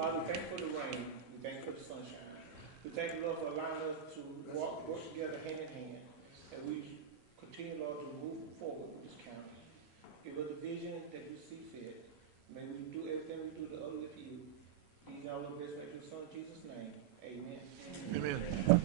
Father, we thank you for the rain. We thank you for the sunshine. We thank you, Lord, for allowing us to work together hand in hand. And we continue, Lord, to move forward with this county. Give us the vision that you see fit. May we do everything we do to other with you. These are our best in your son, Jesus' name. Amen. Amen.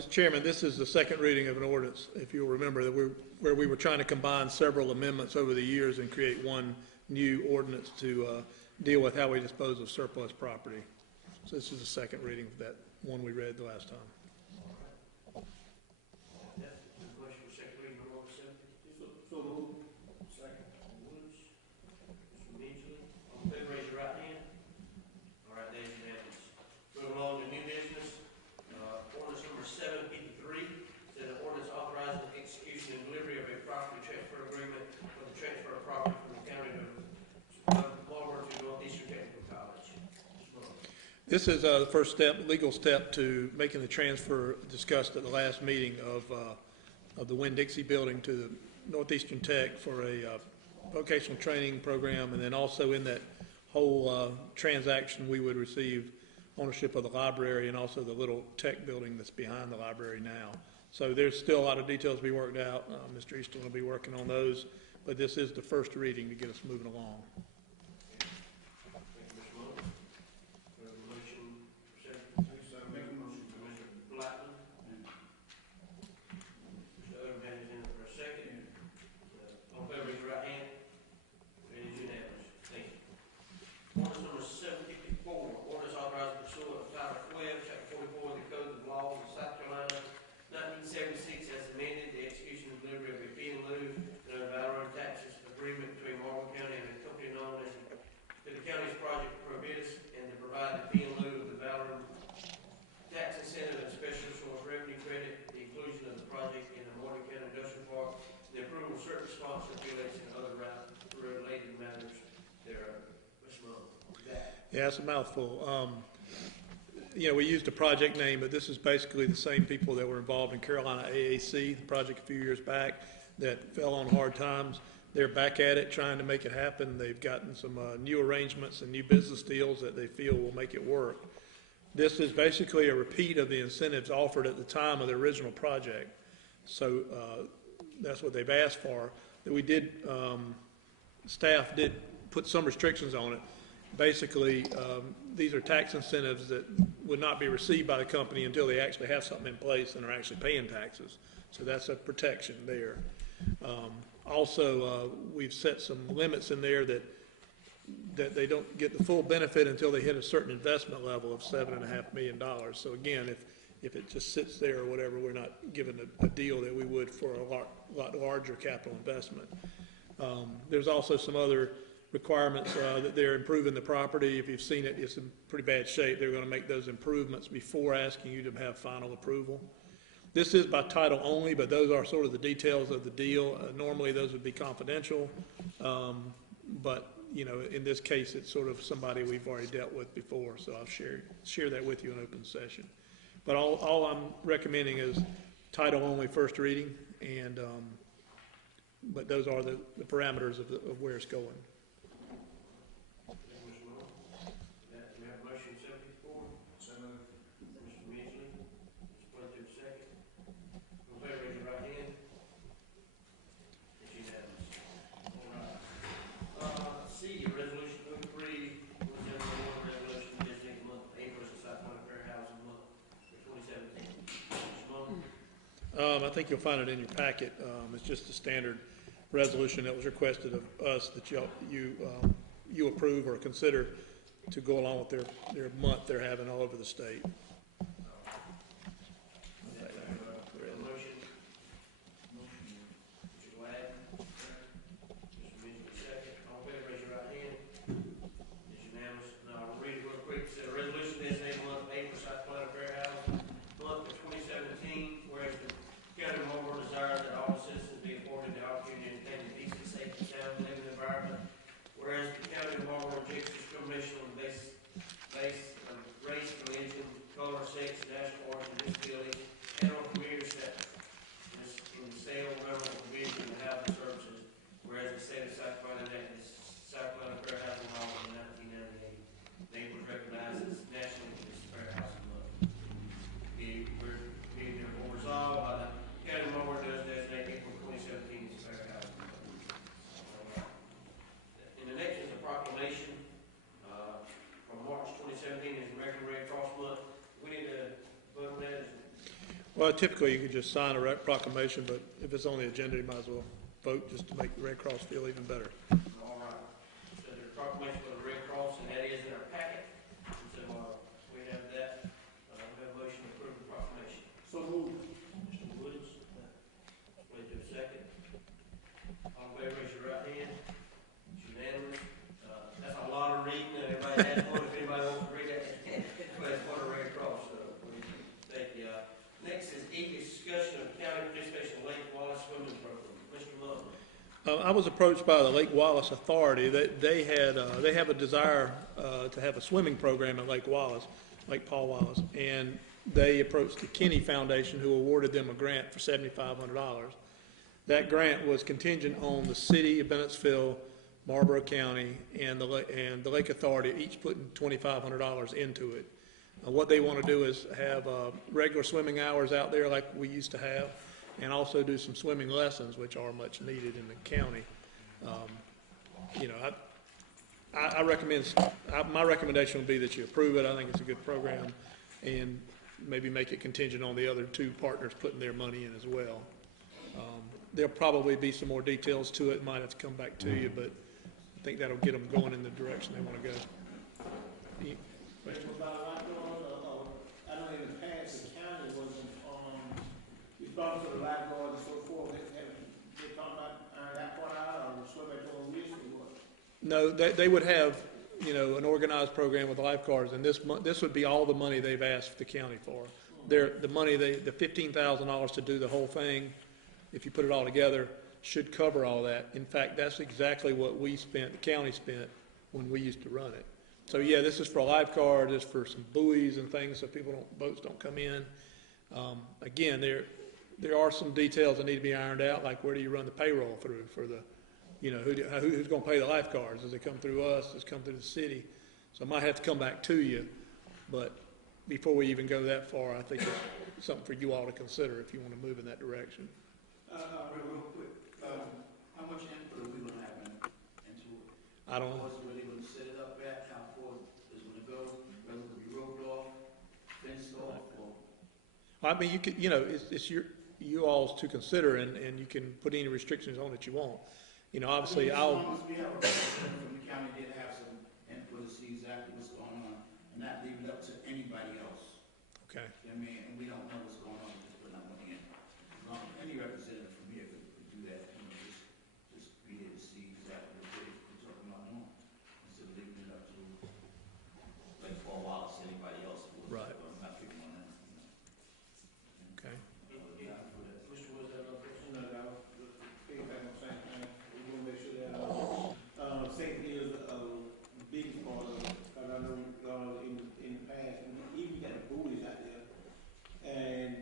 Mr. Chairman, this is the second reading of an ordinance, if you'll remember, that where we were trying to combine several amendments over the years and create one new ordinance to deal with how we dispose of surplus property. So this is the second reading of that one we read the last time. This is the first step, legal step, to making the transfer discussed at the last meeting of the Winn-Dixie building to the Northeastern Tech for a vocational training program, and then also in that whole transaction we would receive ownership of the library and also the little tech building that's behind the library now. So there's still a lot of details to be worked out. Mr. Easton will be working on those, but this is the first reading to get us moving along. Yeah, it's a mouthful. You know, we used a project name, but this is basically the same people that were involved in Carolina AAC, the project a few years back that fell on hard times. They're back at it trying to make it happen. They've gotten some new arrangements and new business deals that they feel will make it work. This is basically a repeat of the incentives offered at the time of the original project. So that's what they've asked for. We did, staff did put some restrictions on it. Basically, these are tax incentives that would not be received by the company until they actually have something in place and are actually paying taxes. So that's a protection there. Also, we've set some limits in there that they don't get the full benefit until they hit a certain investment level of $7.5 million. So again, if it just sits there or whatever, we're not given a deal that we would for a lot larger capital investment. There's also some other requirements that they're improving the property. If you've seen it, it's in pretty bad shape. They're going to make those improvements before asking you to have final approval. This is by title only, but those are sort of the details of the deal. Normally those would be confidential, but you know, in this case it's sort of somebody we've already dealt with before, so I'll share that with you in open session. But all I'm recommending is title only, first reading, and but those are the parameters of where it's going. I think you'll find it in your packet. It's just a standard resolution that was requested of us that you approve or consider to go along with their month they're having all over the state. Well, typically you could just sign a proclamation, but if it's on the agenda, you might as well vote just to make the Red Cross feel even better. All right. So there's a proclamation for the Red Cross, and that is in our packet. So we have that. We have a motion to approve the proclamation. So moved. Mr. Woods, wait a second. All in favor, raise your right hand. It's unanimous. That's a lot of reading. Everybody has one. If anybody wants to read that, everybody's for the Red Cross. Thank you. Next is discussion of county participation in Lake Wallace swimming program. Mr. Love. I was approached by the Lake Wallace Authority that they have a desire to have a swimming program at Lake Wallace, Lake Paul Wallace, and they approached the Kinney Foundation, who awarded them a grant for $7,500. That grant was contingent on the city of Bennettsville, Marlboro County, and the Lake Authority each putting $2,500 into it. What they want to do is have regular swimming hours out there like we used to have, and also do some swimming lessons, which are much needed in the county. I recommend, my recommendation would be that you approve it. I think it's a good program, and maybe make it contingent on the other two partners putting their money in as well. There'll probably be some more details to it. Might have to come back to you, but I think that'll get them going in the direction they want to go. I know in the past, the county wasn't, responsible for the lifeguards and so forth. They talking about that part out, or swim at your risk, or what? No, they would have, an organized program with lifeguards, and this would be all the money they've asked the county for. The money, the $15,000 to do the whole thing, if you put it all together, should cover all that. In fact, that's exactly what we spent, the county spent, when we used to run it. So yeah, this is for a lifeguard, this is for some buoys and things so boats don't come in. Again, there are some details that need to be ironed out, like where do you run the payroll through for the, who's going to pay the lifeguards? Does it come through us? Does it come through the city? So I might have to come back to you, but before we even go that far, I think it's something for you all to consider if you want to move in that direction. Real quick, how much input are we going to have into it? I don't know. Where they going to set it up at, how far it's going to go, whether it will be roped off, fenced off, or? I mean, you could, it's you all's to consider, and you can put any restrictions on that you want. Obviously, As long as we have a representative from the county did have some input to see exactly what's going on, and not leave it up to anybody else. Okay. You know what I mean? And we don't know what's going on, just putting our money in. As long as any representative from here could do that, just be here to see exactly what we're talking about doing, instead of leaving it up to, like, Paul Wallace, anybody else. Right. Not picking on them. Okay. Mr. Woods, that other question? No, I was piggyback on the same thing. We want to make sure that safety is a big part of it. Because I know in the past, even got the buoys out there, and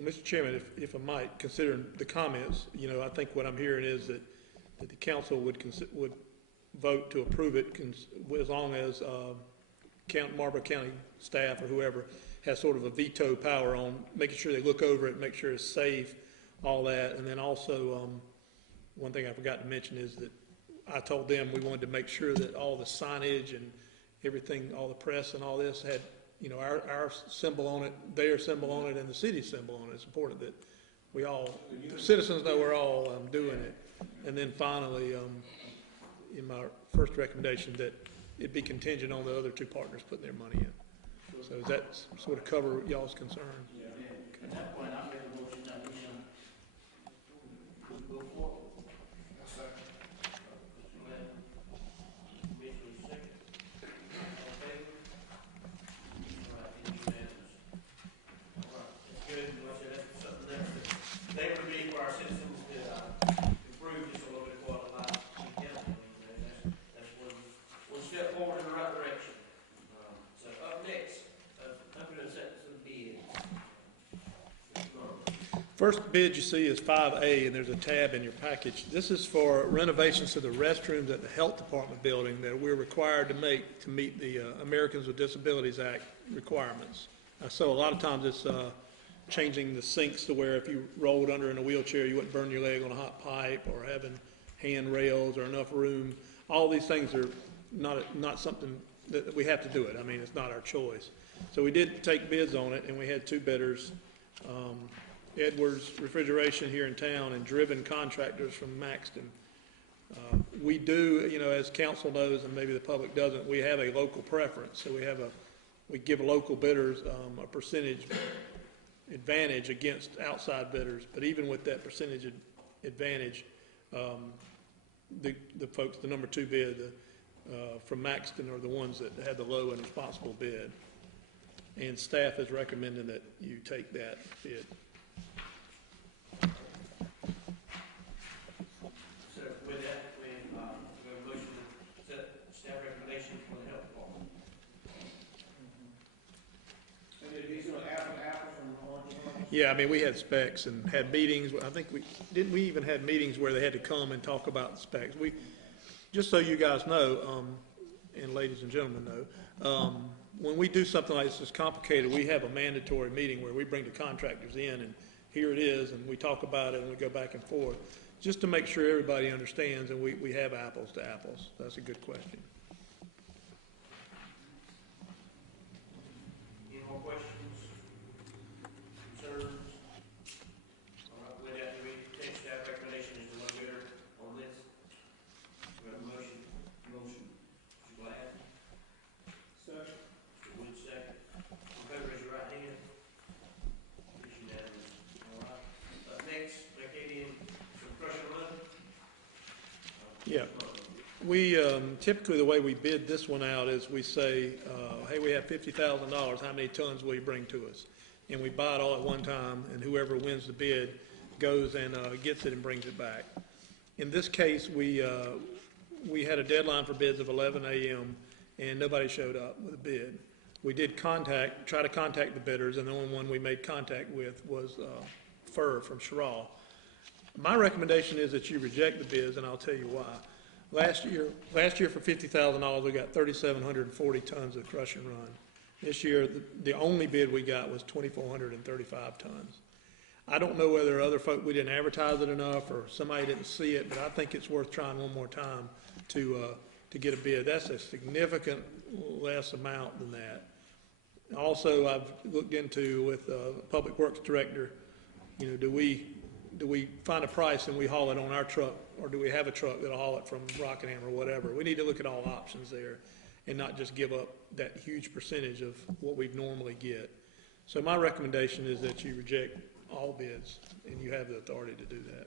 Mr. Chairman, if I might, considering the comments, you know, I think what I'm hearing is that the council would vote to approve it as long as Marlboro County staff or whoever has sort of a veto power on making sure they look over it, make sure it's safe, all that. And then also, one thing I forgot to mention is that I told them we wanted to make sure that all the signage and everything, all the press and all this had, you know, our symbol on it, their symbol on it, and the city's symbol on it. It's important that we all, the citizens know we're all doing it. And then finally, in my first recommendation, that it be contingent on the other two partners putting their money in. So does that sort of cover y'all's concern? Yeah, at that point, I make a motion that we go forward. They would be for our citizens to improve just a little bit of quality of life in the county. That's one step forward in the right direction. So up next, I'm going to set some bids. First bid you see is 5A, and there's a tab in your package. This is for renovations to the restrooms at the Health Department building that we're required to make to meet the Americans with Disabilities Act requirements. So a lot of times it's changing the sinks to where if you rolled under in a wheelchair, you wouldn't burn your leg on a hot pipe, or having handrails or enough room. All these things are not something that we have to do it. I mean, it's not our choice. So we did take bids on it, and we had two bidders, Edwards Refrigeration here in town and Driven Contractors from Maxton. We do, you know, as council knows, and maybe the public doesn't, we have a local preference. So we give local bidders a percentage advantage against outside bidders. But even with that percentage advantage, the folks, the number two bid from Maxton are the ones that had the low and responsible bid. And staff is recommending that you take that bid. So with that, we have a motion to set staff recommendations for the health department. And then these are apple to apple from orange to orange. Yeah, I mean, we had specs and had meetings. I think we even had meetings where they had to come and talk about the specs. Just so you guys know, and ladies and gentlemen know, when we do something like this, it's complicated. We have a mandatory meeting where we bring the contractors in, and here it is, and we talk about it, and we go back and forth, just to make sure everybody understands, and we have apples to apples. That's a good question. Any more questions, concerns? All right, with that, we take staff recommendation as the one bidder on this. We have a motion. Mr. Glad. Second. Mr. Wood, second. In favor, raise your right hand. It's unanimous. All right. Next, Acadian, some crushing run. Yeah. We, typically the way we bid this one out is we say, hey, we have $50,000, how many tons will you bring to us? And we buy it all at one time, and whoever wins the bid goes and gets it and brings it back. In this case, we had a deadline for bids of 11 a.m., and nobody showed up with a bid. We did try to contact the bidders, and the only one we made contact with was Fur from Sherrall. My recommendation is that you reject the bids, and I'll tell you why. Last year for $50,000, we got 3,740 tons of crush and run. This year, the only bid we got was 2,435 tons. I don't know whether other folk, we didn't advertise it enough, or somebody didn't see it, but I think it's worth trying one more time to get a bid. That's a significant less amount than that. Also, I've looked into with the Public Works Director, you know, do we find a price and we haul it on our truck, or do we have a truck that'll haul it from Rockingham or whatever? We need to look at all options there and not just give up that huge percentage of what we normally get. So my recommendation is that you reject all bids, and you have the authority to do that.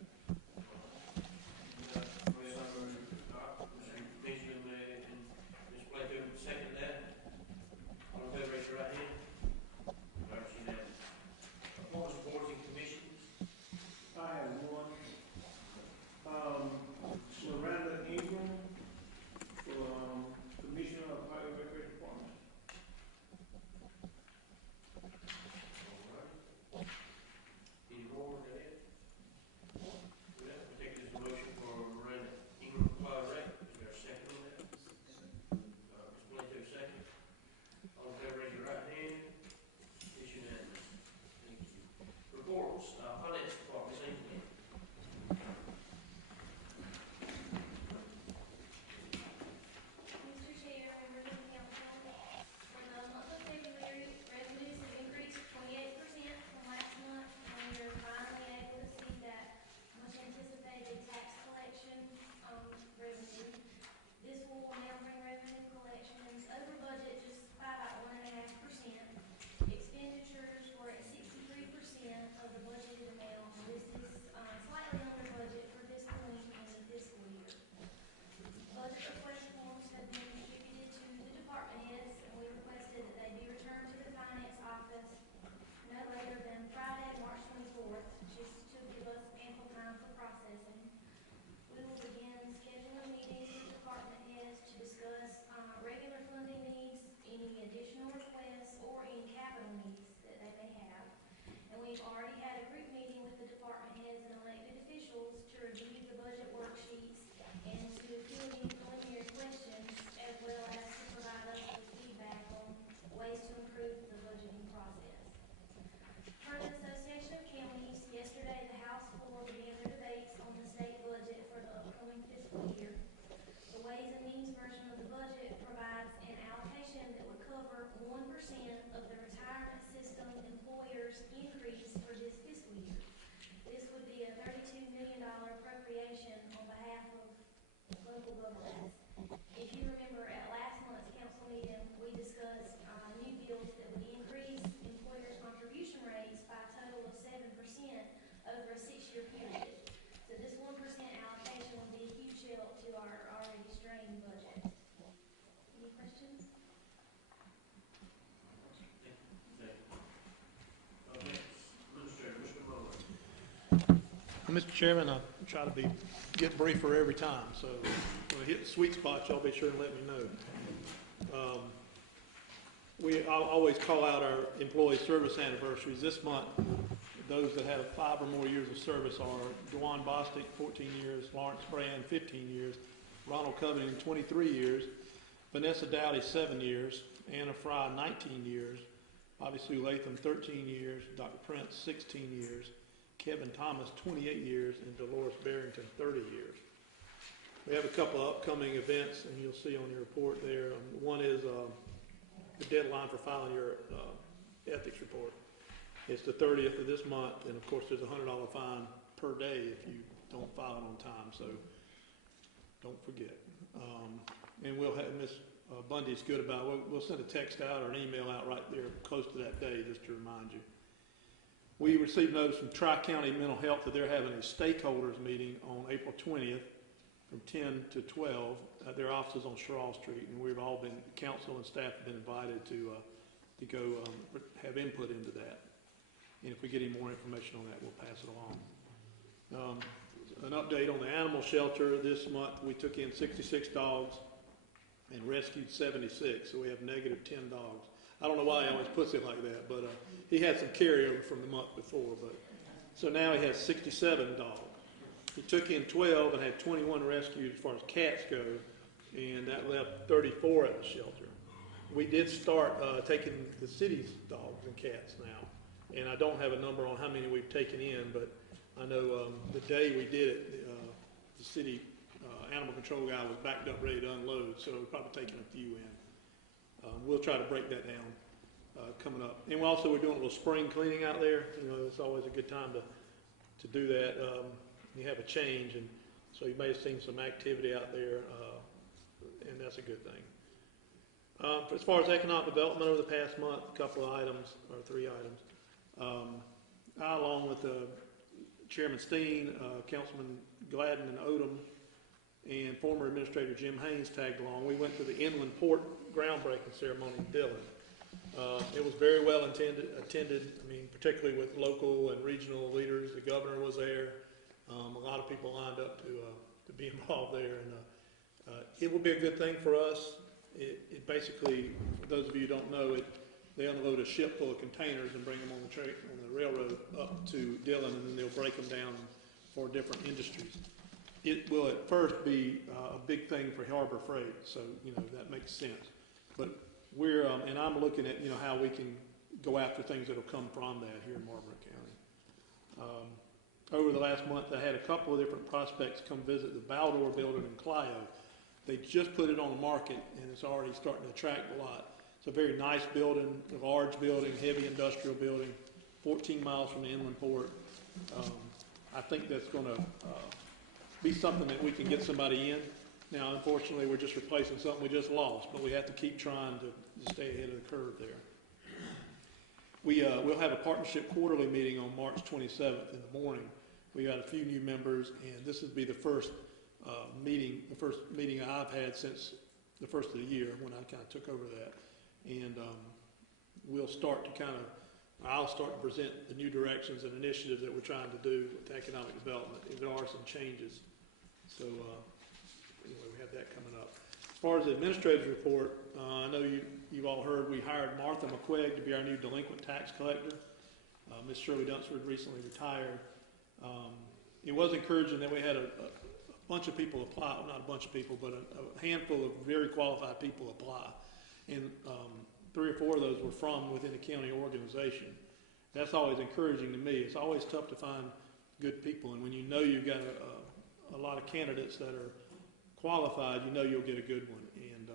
Mr. Chairman, I try to get briefer every time, so when I hit the sweet spot, y'all be sure and let me know. I'll always call out our employee service anniversaries. This month, those that have 5 or more years of service are Dwan Bostic, 14 years, Lawrence Brand, 15 years, Ronald Covington, 23 years, Vanessa Dowdy, 7 years, Anna Fry, 19 years, Bobby Sue Latham, 13 years, Dr. Prince, 16 years, Kevin Thomas, 28 years, and Dolores Barrington, 30 years. We have a couple of upcoming events, and you'll see on your report there. One is the deadline for filing your ethics report. It's the 30th of this month, and of course there's a $100 fine per day if you don't file it on time, so don't forget. And we'll have Ms. Bundy's good about it. We'll send a text out or an email out right there close to that day just to remind you. We received notice from Tri-County Mental Health that they're having a stakeholders meeting on April 20th from 10 to 12 at their offices on Sherrill Street, and we've all been, council and staff have been invited to go have input into that. And if we get any more information on that, we'll pass it along. An update on the animal shelter. This month we took in 66 dogs and rescued 76, so we have negative 10 dogs. I don't know why he always puts it like that, but he had some carryover from the month before. But so now he has 67 dogs. He took in 12 and had 21 rescued as far as cats go, and that left 34 at the shelter. We did start taking the city's dogs and cats now, and I don't have a number on how many we've taken in, but I know the day we did it, the city animal control guy was backed up ready to unload, so we're probably taking a few in. We'll try to break that down coming up. And we're doing a little spring cleaning out there. You know, it's always a good time to do that. You have a change, and so you may have seen some activity out there, and that's a good thing. As far as economic development over the past month, a couple of items, or 3 items. I, along with Chairman Steen, Councilman Gladden and Odom, and former Administrator Jim Haynes tagged along. We went to the Inland Port groundbreaking ceremony in Dillon. It was very well attended, I mean, particularly with local and regional leaders. The governor was there. A lot of people lined up to be involved there, and it will be a good thing for us. It basically, for those of you who don't know it, they unload a ship full of containers and bring them on the railroad up to Dillon, and then they'll break them down for different industries. It will at first be a big thing for harbor freight, so you know that makes sense. But we're and I'm looking at how we can go after things that'll come from that here in Marlboro County. Over the last month, I had a couple of different prospects come visit the Baldor building in Clio. They just put it on the market, and it's already starting to attract a lot. It's a very nice building, a large building, heavy industrial building, 14 miles from the inland port. I think that's going to be something that we can get somebody in. Now, unfortunately, we're just replacing something we just lost, but we have to keep trying to stay ahead of the curve there. We'll have a partnership quarterly meeting on March 27th in the morning. We got a few new members, and this would be the first meeting I've had since the first of the year when I kind of took over that. And we'll start to I'll start to present the new directions and initiatives that we're trying to do with economic development. There are some changes. So anyway, we have that coming up. As far as the administrator's report, I know you've all heard we hired Martha McQuaig to be our new delinquent tax collector. Ms. Shirley Dunsford recently retired. It was encouraging that we had a bunch of people apply, well, not a bunch of people, but a handful of very qualified people apply. And 3 or 4 of those were from within the county organization. That's always encouraging to me. It's always tough to find good people, and when you know you've got a lot of candidates that are qualified, you know you'll get a good one, and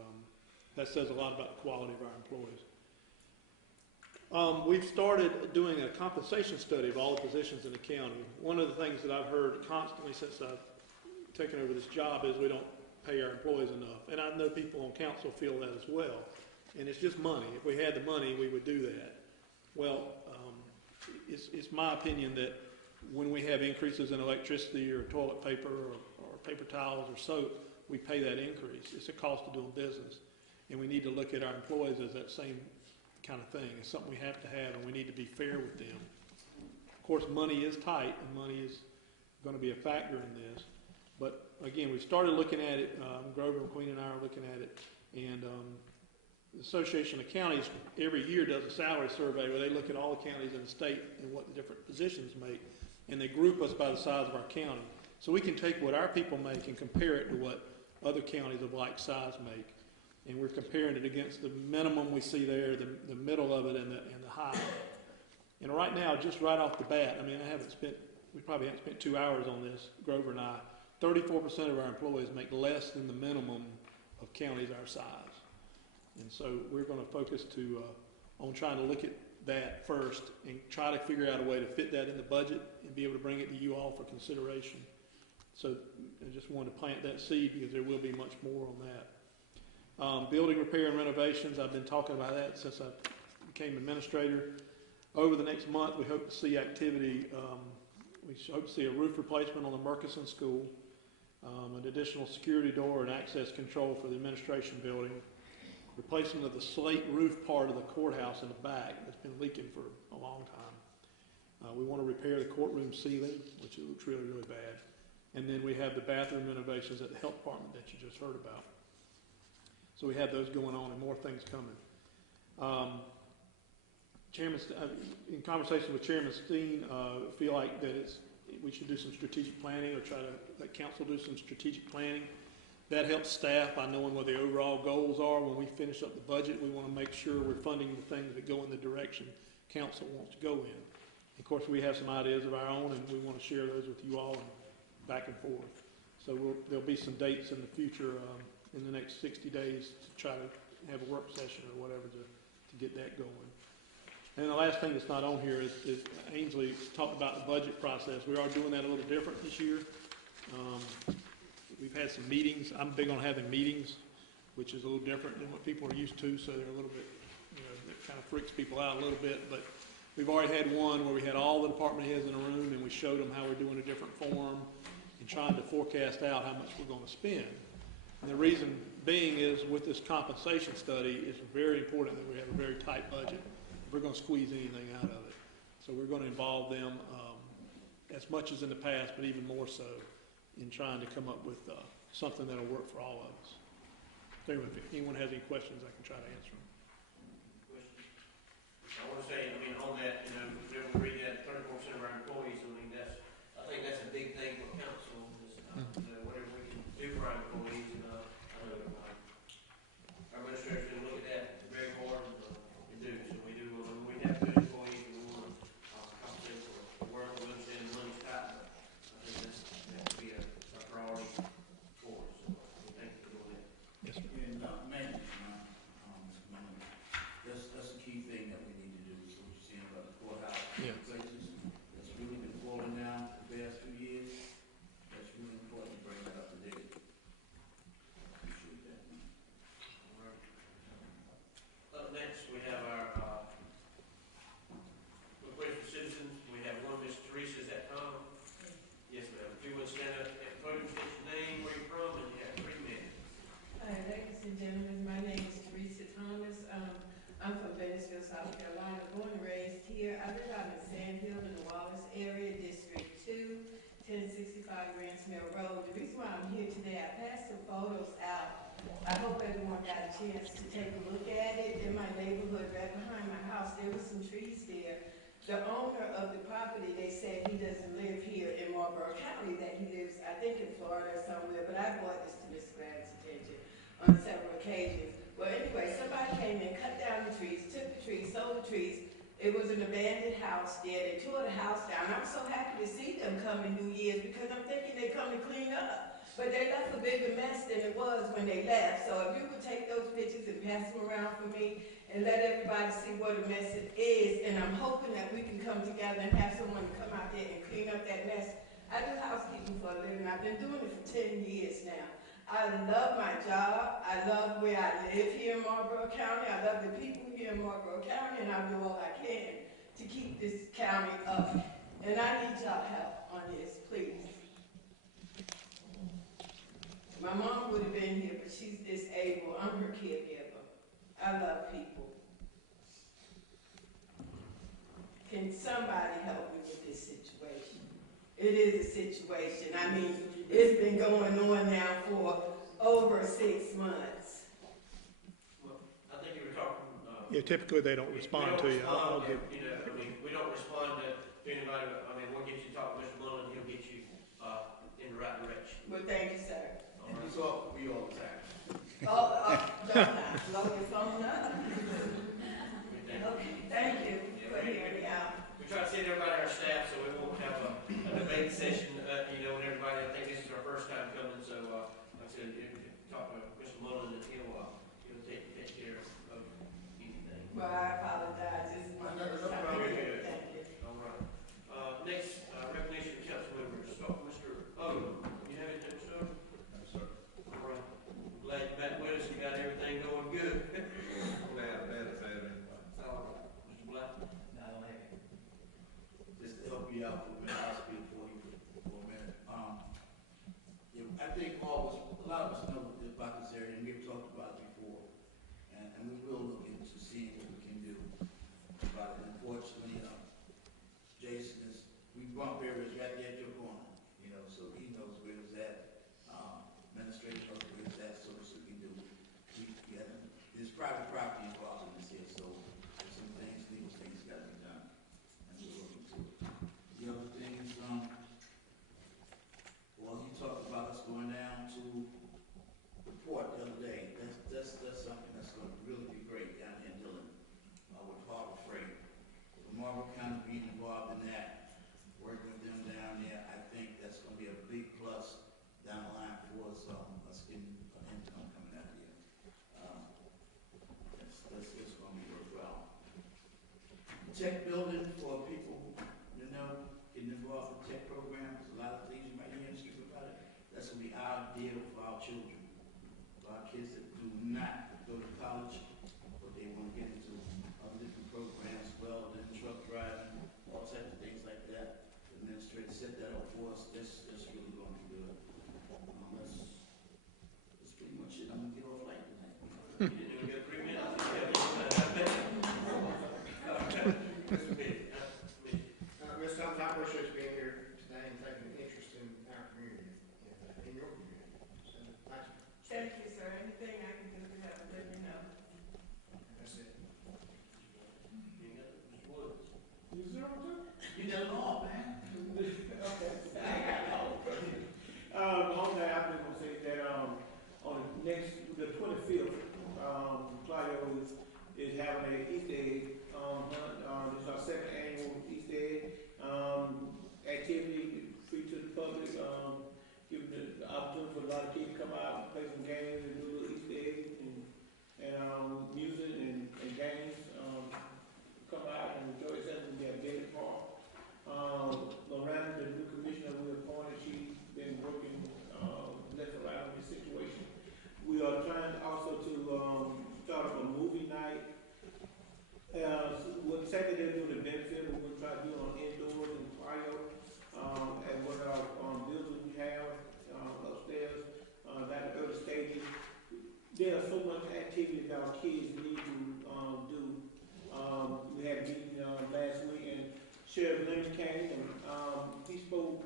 that says a lot about the quality of our employees. We've started doing a compensation study of all the positions in the county. One of the things that I've heard constantly since I've taken over this job is we don't pay our employees enough, and I know people on council feel that as well. And it's just money. If we had the money, we would do that. Well, it's my opinion that when we have increases in electricity or toilet paper or paper towels or soap, we pay that increase. It's a cost of doing business. And we need to look at our employees as that same kind of thing. It's something we have to have, and we need to be fair with them. Of course, money is tight, and money is going to be a factor in this. But again, we started looking at it. Grover McQueen and I are looking at it, and the Association of Counties every year does a salary survey where they look at all the counties in the state and what the different positions make, and they group us by the size of our county. So we can take what our people make and compare it to what other counties of like size make. And we're comparing it against the minimum we see there, the middle of it, and the high. And right now, just right off the bat, I mean, we probably haven't spent 2 hours on this, Grover and I. 34% of our employees make less than the minimum of counties our size. And so we're going to focus on trying to look at that first and try to figure out a way to fit that in the budget and be able to bring it to you all for consideration. So I just wanted to plant that seed because there will be much more on that. Building repair and renovations, I've been talking about that since I became administrator. Over the next month, we hope to see activity. We hope to see a roof replacement on the Murkison School, an additional security door and access control for the administration building, replacement of the slate roof part of the courthouse in the back that's been leaking for a long time. We want to repair the courtroom ceiling, which looks really, really bad. And then we have the bathroom renovations at the health department that you just heard about. So we have those going on and more things coming. In conversation with Chairman Steen, feel like that we should do some strategic planning or try to let council do some strategic planning. That helps staff by knowing what the overall goals are. When we finish up the budget, we want to make sure we're funding the things that go in the direction council wants to go in. Of course, we have some ideas of our own, and we want to share those with you all and back and forth. So there'll be some dates in the future in the next 60 days to try to have a work session or whatever to get that going. And the last thing that's not on here is Ainsley talked about the budget process. We are doing that a little different this year. We've had some meetings. I'm big on having meetings, which is a little different than what people are used to, so they're a little bit, it kind of freaks people out a little bit. But we've already had one where we had all the department heads in a room and we showed them how we're doing a different form and trying to forecast out how much we're going to spend. And the reason being is with this compensation study, it's very important that we have a very tight budget if we're going to squeeze anything out of it. So we're going to involve them as much as in the past, but even more so in trying to come up with something that'll work for all of us. So anyway, if anyone has any questions, I can try to answer them. I want to say, on that, whenever we read that 34% of our employees, I think that's a big thing for council, whatever we can do for our employees, and I know our administrators can look at that very hard and do. So we do, when we have good employees, we want to compensate for the work, we understand the money's tight, but I think that would be a priority for us. So we thank you for doing that. Yes, sir. And maintenance, Mr. Miller, that's a key thing that we need to do. So what you're saying about the courthouse Yeah. places, that's really been falling down the past 2 years. That's really important to bring that up to date. Appreciate that. Up next, we have our request for citizens. We have one, Ms. Teresa, is that Tom? Yes, ma'am. If you would stand up at the podium, state your name, where you're from, and you have 3 minutes. Hi, ladies and gentlemen, my name is Teresa Thomas. I'm from Venice, South Carolina, born and raised here. I live out in Sand Hill in the Wallace area, District 2, 1065 Grants Mill Road. The reason why I'm here today, I passed some photos out. I hope everyone got a chance to take a look at it. In my neighborhood, right behind my house, there were some trees there. The owner of the property, they said he doesn't live here in Marlborough County, that he lives, I think, in Florida or somewhere, but I brought this to Ms. Graham's attention on several occasions. Well, anyway, somebody came and cut down the trees, took the trees, sold the trees. It was an abandoned house there. They tore the house down. I'm so happy to see them come in New Year's because I'm thinking they come to clean up. But they left a bigger mess than it was when they left. So if you would take those pictures and pass them around for me and let everybody see what a mess it is, and I'm hoping that we can come together and have someone come out there and clean up that mess. I do housekeeping for a living. I've been doing it for 10 years now. I love my job. I love where I live here in Marlborough County. I love the people here in Marlborough County, and I'll do all I can to keep this county up. And I need y'all help on this, please. My mom would have been here, but she's disabled. I'm her caregiver. I love people. Can somebody help me with this situation? it is a situation. I mean, it's been going on now for over 6 months. Well, I think you were talking, Yeah, typically they don't respond to you. I'll give, you know, I mean, we don't respond to anybody, I mean, we'll get you to talk to Mr. Mullen, he'll get you, in the right direction. Well, thank you, sir. All right? It's all, we all the time. Don't mind, blow your phone up. Okay, thank you for hearing me out. We try to send everybody our staff, so we won't have a debate session, you know, with everybody. I think this is our first time coming, so, like I said, if you talk to Mr. Mullen, and he'll take care of anything. Well, I apologize, this is my first time. Very good. Thank you. All right. Next, recognition of council members. Start with Mr. Odom. You have anything, Mr. Odom? No, sir. All right. Glad you're back with us. You got everything going good. Bad. All right. Mr. Black? No, I don't have it. Just to help you out for a minute, I'll speak for you for a minute. Yeah, I think a lot of us know about this area, and we've talked about it before. And we will look into seeing what we can do about it. Unfortunately, Jason we bump areas right there at your corner, you know, so he knows where it's at. Administrator knows where it's at, so we can do. There's private property involved in this here, so there's some things, legal things got to be done. And we'll look into it. The other thing is, well, he talked about us going down to the port the other day. That's something that's going to really be great down here in Dillon, with harbor freight. The Marlboro County being involved in that, working with them down there, I think that's going to be a big plus down the line for us, us getting an income coming out of here. That's going to be worthwhile. Tech building for people, you know, getting involved in tech programs, a lot of things you might hear in the street about it. That's going to be ideal for our children, for our kids that do not go to college, but they want to get into other different programs, welding, truck driving, all types of things like that. The administrator set that up for us. That's really going to be good. That's pretty much it. I'm going to get off light tonight. You didn't even get 3 minutes. Ms. Thomas, I appreciate you being here today and taking an interest in our community, in your community. So, thank you. Thank you, sir. Anything I can do to help, let me know. That's it. You got it, Mr. Woods. You zero two? You done it all, man. Okay. The only thing I'm just gonna say is that, on the 25th, Claudio is having a Easter egg, hunt. This is our second annual Easter egg, activity, free to the public, giving the opportunity for a lot of kids to come out, play some games and do little Easter eggs and music and games, come out and enjoy themselves. We have David Park. Loretta, the new commissioner we appointed, she's been working left and right on this situation. We are trying also to start up a movie night. What Saturday they're doing the benefit, we're going to try to do it on indoors in Ohio, at one of our buildings we have upstairs, down at the early stages. There are so much activity that our kids need to do. We had a meeting last week, and Sheriff Lemon came, and he spoke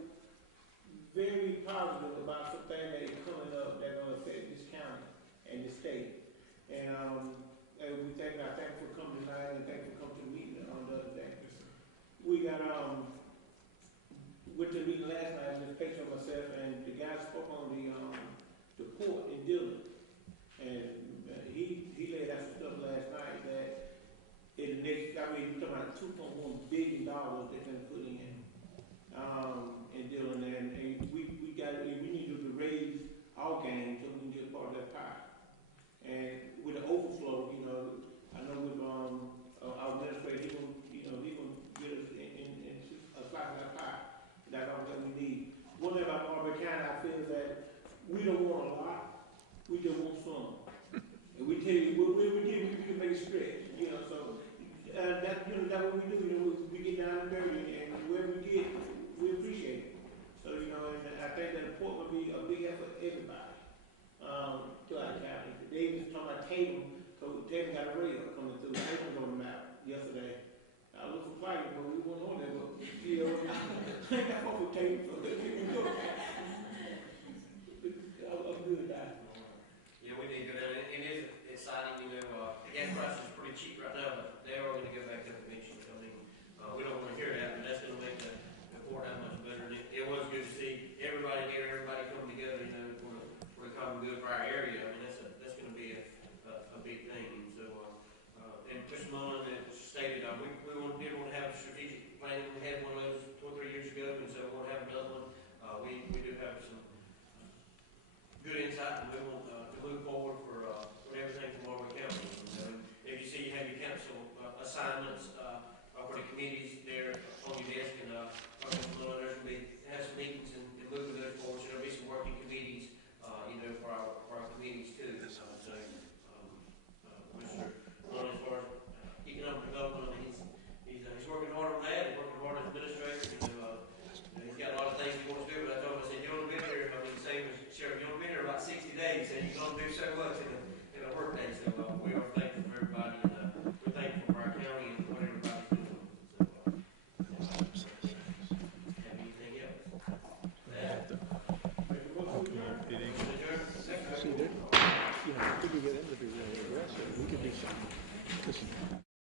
very positive about some things that are coming up that are going to affect this county and the state. And we thank you for coming tonight, and thank you for coming to the meeting on the other day. We got went to the meeting last night, Ms. Pace and myself, and the guy spoke on the port in Dillon, and he laid out some stuff last night that in the next, we're talking about $2.1 billion they're going to put in Dillon, and we need to raise our game so we can get part of that pie. And with the overflow, you know, I know with our administrator, he gonna get us in a slice of that pie. That's all that we need. One thing about Marlboro County, I feel that we don't want a lot, we just want some. And we tell you, we give you, we can make it stretch, you know, so that's what we do, you know, we get down and dirty, and wherever we get, we appreciate it. So, you know, and I think that the port will be a big effort for everybody, throughout the county. They was talking about Tatum, so Tatum got a rail coming through, Tatum was on the map yesterday. I looked for flight, but we weren't on there, but, you know, I think that's what paid for it. I'm good, Doc. Yeah, we need to go down, it is exciting, you know, the gas price is pretty cheap right now, but they are gonna go back up eventually, I mean, we don't wanna hear that, but that's gonna make the port that much better, and it was good to see everybody here, everybody coming together, you know, for the common good for our area, I mean, that's gonna be a big thing, and so, and Mr. Mullen had stated, did want to have a strategic plan, we had one of those 2 or 3 years ago, and so we want to have another one, we do have some good insight, and we want to move forward for everything from Marlboro County. And, if you see, you have your council assignments for the committees there on your desk, and there's going to be have some meetings and moving those forward. So there'll be some working committees, you know, for our committees too. So, Mr. Ron, as far as economic development, he's working hard on that. He's working hard as administrator. You know, he's got a lot of things he wants to do. But I told him, I said, you don't been here. I mean, same as Sheriff, you don't been here about 60 days, and you're going to do so much in a work day. So we are thankful